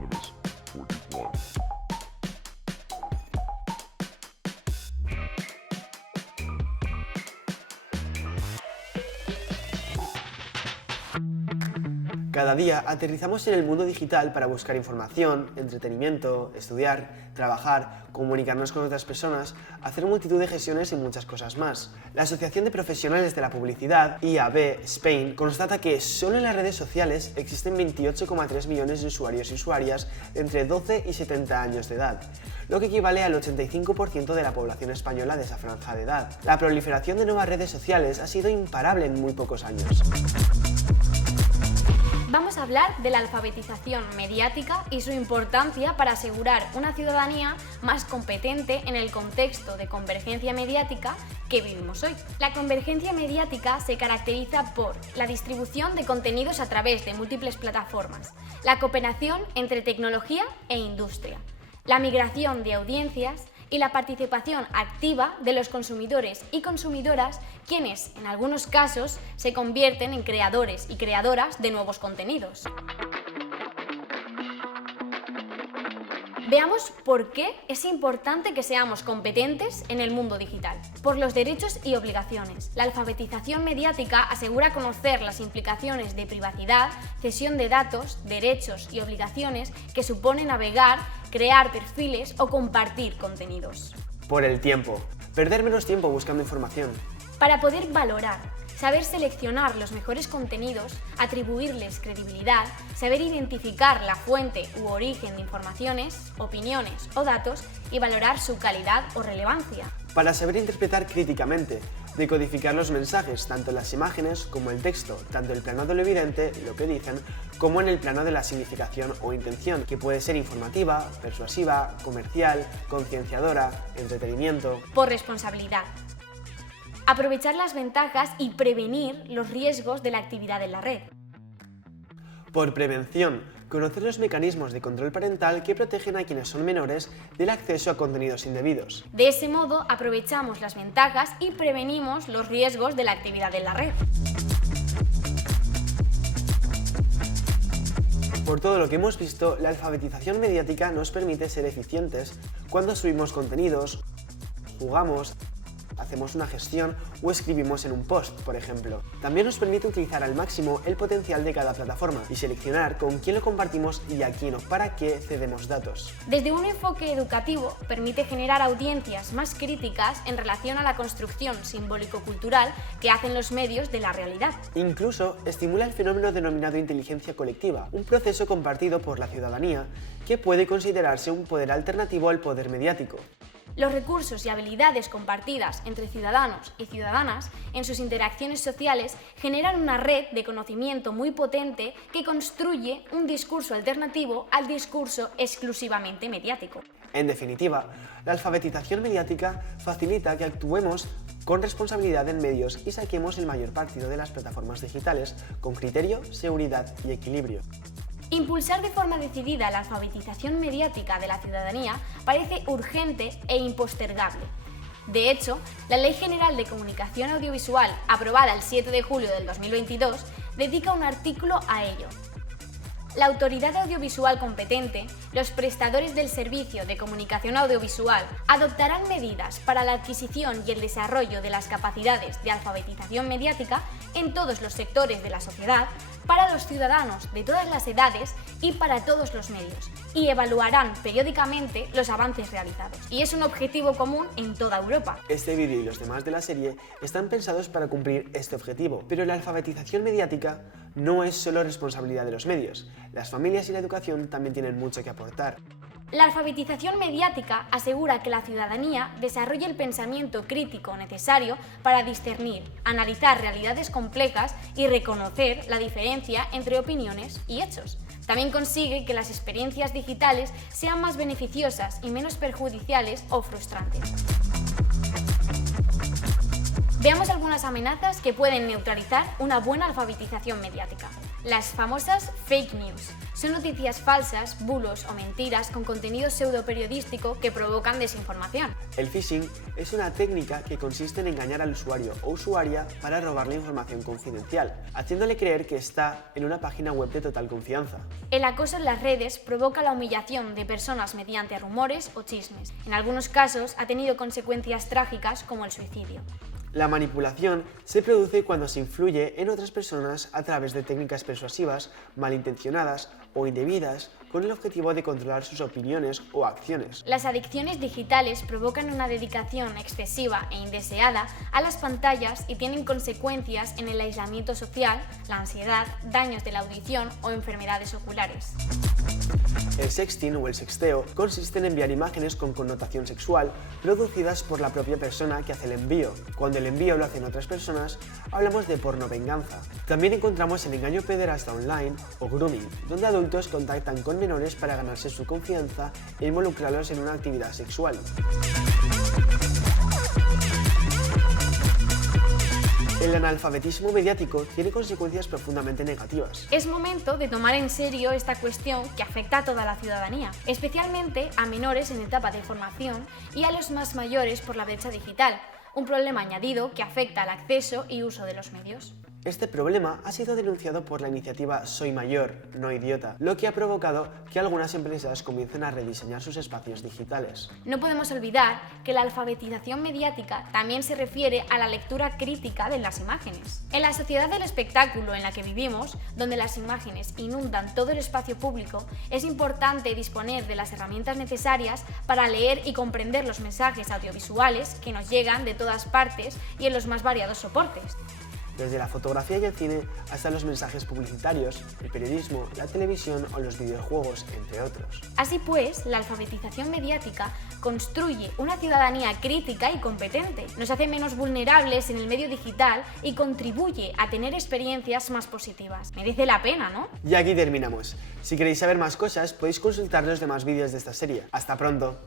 Anonymous 41. Cada día aterrizamos en el mundo digital para buscar información, entretenimiento, estudiar, trabajar, comunicarnos con otras personas, hacer multitud de gestiones y muchas cosas más. La Asociación de Profesionales de la Publicidad, IAB Spain, constata que solo en las redes sociales existen 28,3 millones de usuarios y usuarias entre 12 y 70 años de edad, lo que equivale al 85% de la población española de esa franja de edad. La proliferación de nuevas redes sociales ha sido imparable en muy pocos años. Vamos a hablar de la alfabetización mediática y su importancia para asegurar una ciudadanía más competente en el contexto de convergencia mediática que vivimos hoy. La convergencia mediática se caracteriza por la distribución de contenidos a través de múltiples plataformas, la cooperación entre tecnología e industria, la migración de audiencias y la participación activa de los consumidores y consumidoras, quienes, en algunos casos, se convierten en creadores y creadoras de nuevos contenidos. Veamos por qué es importante que seamos competentes en el mundo digital. Por los derechos y obligaciones. La alfabetización mediática asegura conocer las implicaciones de privacidad, cesión de datos, derechos y obligaciones que supone navegar, crear perfiles o compartir contenidos. Por el tiempo. Perder menos tiempo buscando información. Para poder valorar, saber seleccionar los mejores contenidos, atribuirles credibilidad, saber identificar la fuente u origen de informaciones, opiniones o datos y valorar su calidad o relevancia. Para saber interpretar críticamente, decodificar los mensajes, tanto en las imágenes como el texto, tanto en el plano de lo evidente, lo que dicen, como en el plano de la significación o intención, que puede ser informativa, persuasiva, comercial, concienciadora, entretenimiento. Por responsabilidad. Aprovechar las ventajas y prevenir los riesgos de la actividad en la red. Por prevención, conocer los mecanismos de control parental que protegen a quienes son menores del acceso a contenidos indebidos. De ese modo, aprovechamos las ventajas y prevenimos los riesgos de la actividad en la red. Por todo lo que hemos visto, la alfabetización mediática nos permite ser eficientes cuando subimos contenidos, jugamos, hacemos una gestión o escribimos en un post, por ejemplo. También nos permite utilizar al máximo el potencial de cada plataforma y seleccionar con quién lo compartimos y a quién o para qué cedemos datos. Desde un enfoque educativo, permite generar audiencias más críticas en relación a la construcción simbólico-cultural que hacen los medios de la realidad. Incluso estimula el fenómeno denominado inteligencia colectiva, un proceso compartido por la ciudadanía que puede considerarse un poder alternativo al poder mediático. Los recursos y habilidades compartidas entre ciudadanos y ciudadanas en sus interacciones sociales generan una red de conocimiento muy potente que construye un discurso alternativo al discurso exclusivamente mediático. En definitiva, la alfabetización mediática facilita que actuemos con responsabilidad en medios y saquemos el mayor partido de las plataformas digitales con criterio, seguridad y equilibrio. Impulsar de forma decidida la alfabetización mediática de la ciudadanía parece urgente e impostergable. De hecho, la Ley General de Comunicación Audiovisual, aprobada el 7 de julio del 2022, dedica un artículo a ello. La autoridad audiovisual competente, los prestadores del servicio de comunicación audiovisual, adoptarán medidas para la adquisición y el desarrollo de las capacidades de alfabetización mediática en todos los sectores de la sociedad, para los ciudadanos de todas las edades y para todos los medios, y evaluarán periódicamente los avances realizados. Y es un objetivo común en toda Europa. Este vídeo y los demás de la serie están pensados para cumplir este objetivo, pero la alfabetización mediática no es solo responsabilidad de los medios. Las familias y la educación también tienen mucho que aportar. La alfabetización mediática asegura que la ciudadanía desarrolle el pensamiento crítico necesario para discernir, analizar realidades complejas y reconocer la diferencia entre opiniones y hechos. También consigue que las experiencias digitales sean más beneficiosas y menos perjudiciales o frustrantes. Veamos algunas amenazas que pueden neutralizar una buena alfabetización mediática. Las famosas fake news son noticias falsas, bulos o mentiras con contenido pseudoperiodístico que provocan desinformación. El phishing es una técnica que consiste en engañar al usuario o usuaria para robarle información confidencial, haciéndole creer que está en una página web de total confianza. El acoso en las redes provoca la humillación de personas mediante rumores o chismes. En algunos casos ha tenido consecuencias trágicas como el suicidio. La manipulación se produce cuando se influye en otras personas a través de técnicas persuasivas, malintencionadas o indebidas con el objetivo de controlar sus opiniones o acciones. Las adicciones digitales provocan una dedicación excesiva e indeseada a las pantallas y tienen consecuencias en el aislamiento social, la ansiedad, daños de la audición o enfermedades oculares. El sexting o el sexteo consiste en enviar imágenes con connotación sexual producidas por la propia persona que hace el envío. Cuando el envío lo hacen otras personas, hablamos de pornovenganza. También encontramos el engaño pederasta online o grooming, donde adultos contactan con menores para ganarse su confianza e involucrarlos en una actividad sexual. El analfabetismo mediático tiene consecuencias profundamente negativas. Es momento de tomar en serio esta cuestión que afecta a toda la ciudadanía, especialmente a menores en etapa de formación y a los más mayores por la brecha digital, un problema añadido que afecta al acceso y uso de los medios. Este problema ha sido denunciado por la iniciativa Soy Mayor, no idiota, lo que ha provocado que algunas empresas comiencen a rediseñar sus espacios digitales. No podemos olvidar que la alfabetización mediática también se refiere a la lectura crítica de las imágenes. En la sociedad del espectáculo en la que vivimos, donde las imágenes inundan todo el espacio público, es importante disponer de las herramientas necesarias para leer y comprender los mensajes audiovisuales que nos llegan de todas partes y en los más variados soportes. Desde la fotografía y el cine hasta los mensajes publicitarios, el periodismo, la televisión o los videojuegos, entre otros. Así pues, la alfabetización mediática construye una ciudadanía crítica y competente, nos hace menos vulnerables en el medio digital y contribuye a tener experiencias más positivas. Merece la pena, ¿no? Y aquí terminamos. Si queréis saber más cosas, podéis consultar los demás vídeos de esta serie. ¡Hasta pronto!